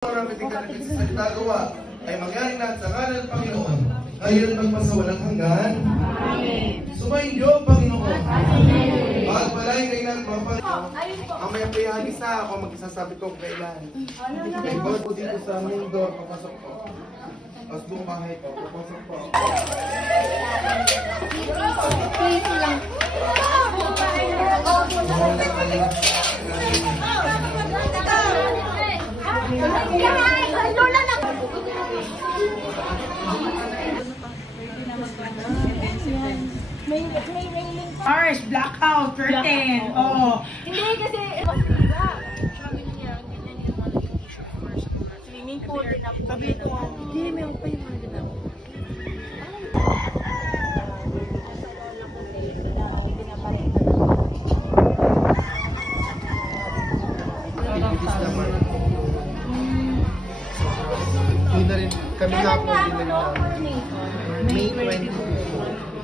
Marami din ka nagsasalita gawa ay mangyaring lahat sa ngalan ng Panginoon, ngayon magpasawalang hanggan. Amen. Sumainyo, Panginoon. Pagpalay kayo ng mga Panginoon. Mamaya pa yung isa ako magsasabi ko kailan. May God po dito sa main door, papasok po. Tapos buong bahay po, papasok po. Please lang. Lola na. May railing. Ours, blackout, curtain. Oo. Hindi kasi sabi niya, ganyan yung mga nag-issue first. Swimming pool din ako. Sabi ko, hindi, may pa yung mga ginagawa. Hindi na rin, kami nga po, hindi na rin May 20.